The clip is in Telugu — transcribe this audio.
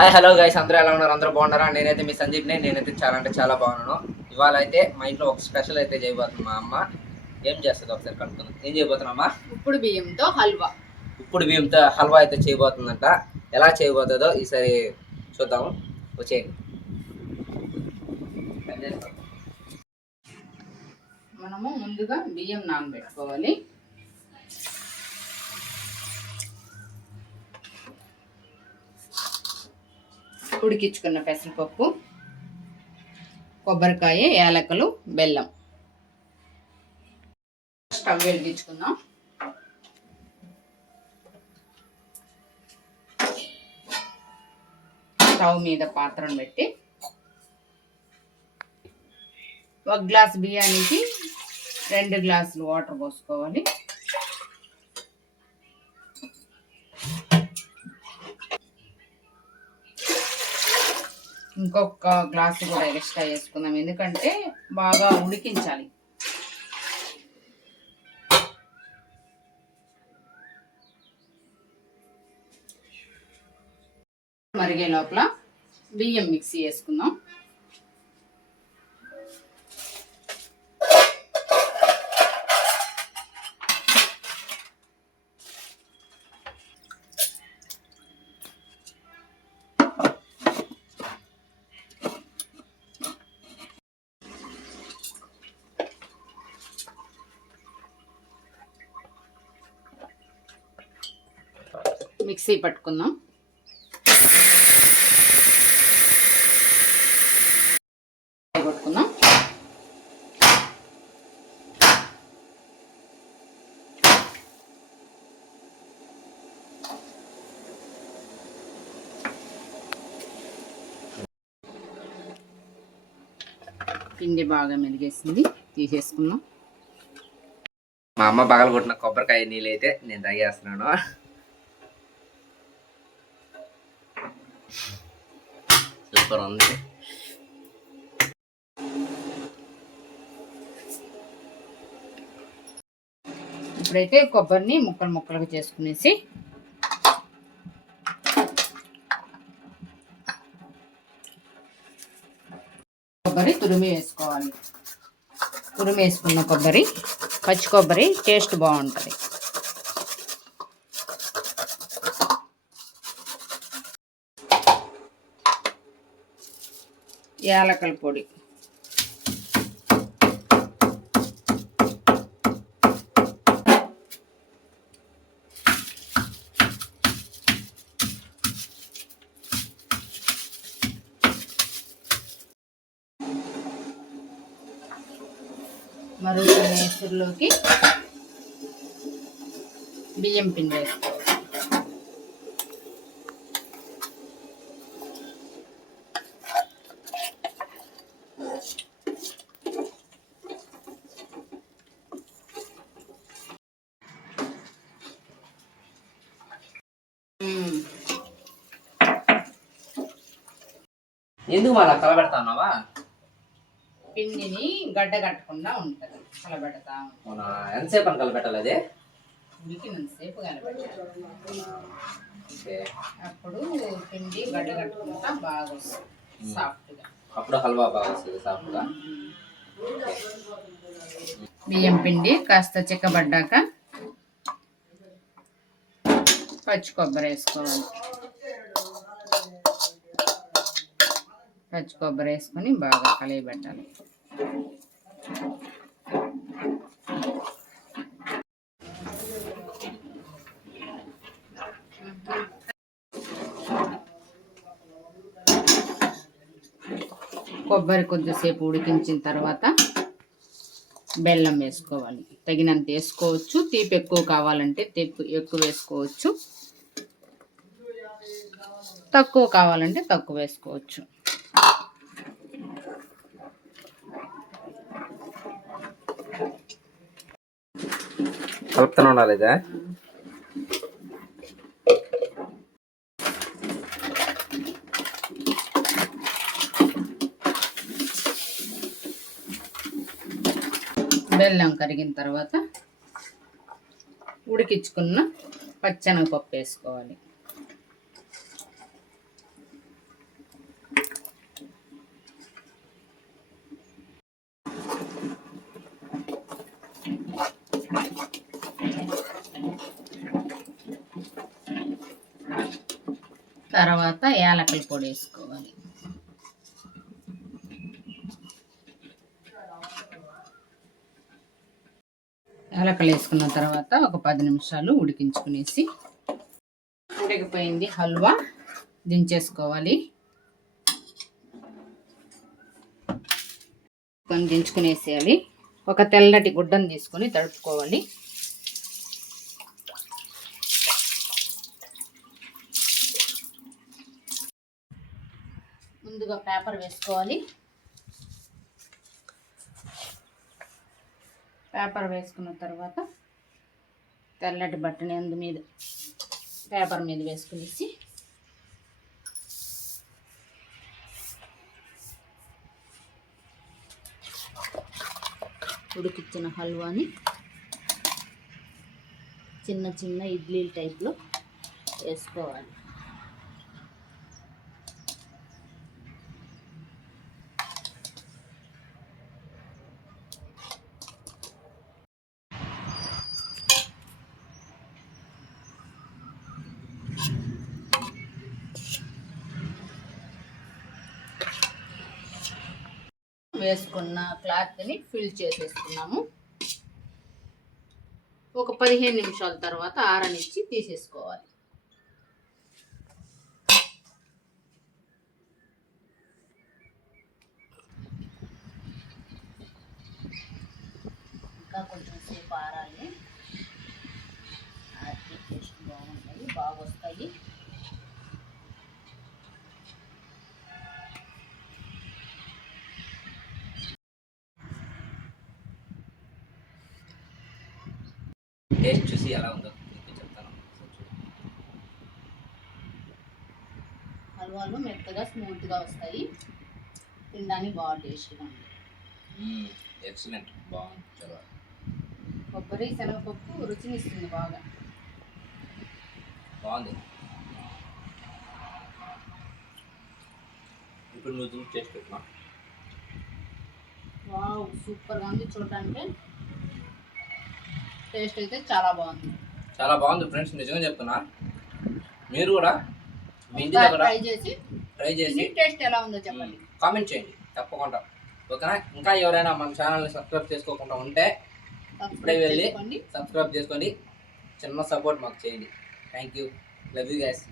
హాయ్ హలో గైస్, అందరూ ఎలా ఉన్నారు? అందరూ బాగున్నారా? నేనైతే మీ సందీప్ని. నేనైతే చాలా అంటే చాలా బాగున్నాను. ఇవాళ అయితే మా ఇంట్లో ఒక స్పెషల్ అయితే చేయబోతుంది మా అమ్మ. ఏం చేస్తుంది ఒకసారి కనుక్కుందాం. ఏం చేయబోతున్నామ్మా? ఉప్పుడు బియ్యంతో హల్వా. ఉప్పుడు బియ్యంతో హల్వా అయితే చేయబోతుందంట. ఎలా చేయబోతుందో ఈసారి చూద్దాము. వచ్చేయండి. మనము ముందుగా బియ్యం నానబెట్టుకోవాలి. ఉడికించుకున్న పెసరపప్పు, కొబ్బరికాయ, యాలకులు, బెల్లం. స్టవ్ వెలిగించుకుందాం. స్టవ్ మీద పాత్రను పెట్టి ఒక గ్లాస్ బియ్యానికి 2 గ్లాసులు వాటర్ పోసుకోవాలి. ఇంకొక గ్లాసు కూడా ఎక్స్ట్రా వేసుకుందాం, ఎందుకంటే బాగా ఉడికించాలి. మరిగే లోపల బియ్యం మిక్సీ వేసుకుందాం. మిక్సీ పట్టుకుందాం. కొట్టుకుందాం. పిండి బాగా మెలిగేసింది, తీసేసుకుందాం. మా అమ్మ పగలు కొట్టిన కొబ్బరికాయ నీళ్ళు అయితే నేను తాగేస్తున్నాను. సూపర్ ఉంది. ఇప్పుడైతే కొబ్బరిని ముక్కలు ముక్కలుగా చేసుకునేసి కొబ్బరి తురిమి వేసుకోవాలి. తురిమి వేసుకున్న కొబ్బరి, పచ్చి కొబ్బరి టేస్ట్ బాగుంటుంది. యాలకల పొడి, మరుగుతున్న నేతిలోకి బియ్యం పిండి వేసుకోవాలి. ఎందుకు మళ్ళీ కలబెడతాన్నావా? పిండిని గడ్డ కట్టకుండా ఉంటుంది, కలబెడతా. ఎంతసేపు అని కలబెట్టాలి? అదే ఉడికినంతసేపు కలబెట్టాలి. అప్పుడు పిండి గడ్డ కట్టకుండా బాగా వస్తుంది సాఫ్ట్గా. అప్పుడు హల్వా బాగా వస్తుంది సాఫ్ట్గా. బియ్యం పిండి కాస్త చిక్కబడ్డాక పచ్చి కొబ్బరి వేసుకోవాలి. పచ్చి కొబ్బరి వేసుకొని బాగా కలియబెట్టాలి. కొబ్బరి కొద్దిసేపు ఉడికించిన తర్వాత బెల్లం వేసుకోవాలి. తగినంత వేసుకోవచ్చు. తీపి ఎక్కువ కావాలంటే ఎక్కువ వేసుకోవచ్చు, తక్కువ కావాలంటే తక్కువ వేసుకోవచ్చు. కలుపుతూనే ఉండాలి. ఇదే బెల్లం కరిగిన తర్వాత ఉడికించుకున్న పచ్చెనగపప్పు వేసుకోవాలి. తర్వాత యాలకుల పొడి వేసుకోవాలి. యాలకులు వేసుకున్న తర్వాత ఒక 10 నిమిషాలు ఉడికించుకునేసి, ఉడికిపోయింది హల్వా, దించేసుకోవాలి. దించుకునేసేయాలి. ఒక తెల్లటి గుడ్డను తీసుకొని తడుపుకోవాలి. ముందుగా పేపర్ వేసుకోవాలి. పేపర్ వేసుకున్న తర్వాత తెల్లటి బట్టని మీద పేపర్ మీద వేసుకునేసి ఉడికిచ్చిన హల్వాని చిన్న చిన్న ఇడ్లీ టైప్లో వేసుకోవాలి. వేసుకున్న క్లాత్ని ఫిల్ చేసేసుకున్నాము. ఒక 15 నిమిషాల తర్వాత ఆరనిచ్చి తీసేసుకోవాలి. ఇంకా కొంచెం సేపు ఆరాలి. ఆరితే టేస్ట్ బాగుంటాయి, బాగా వస్తాయి. టేస్ట్ చూసి ఎలా ఉందో మీకు చెప్తాను. హల్వాలు మెత్తగా స్మూత్గా వస్తాయి, తినడానికి బాగా టేస్ట్గా ఉంది. ఎక్సలెంట్, బాగుంది. చాలా కొబ్బరి శనగపప్పు రుచినిస్తుంది, బాగా బాగుంది. ఇప్పుడు నువ్వు టేస్ట్ పెట్టినా. వావ్, సూపర్గా ఉంది. చూడడానికి టేస్ట్ అయితే చాలా బాగుంది. చాలా బాగుంది ఫ్రెండ్స్, నిజంగా చెప్తున్నా. మీరు కూడా మీ ఇంటి దగ్గర ట్రై చేసి టేస్ట్ ఎలా ఉందో చెప్పండి, కామెంట్ చేయండి తప్పకుండా. ఓకేనా? ఇంకా ఎవరైనా మన ఛానల్ని సబ్స్క్రైబ్ చేసుకోకుండా ఉంటే ఇప్పుడే వెళ్ళి సబ్స్క్రైబ్ చేసుకోండి. చిన్న సపోర్ట్ మాకు చేయండి. Thank you. Love you guys.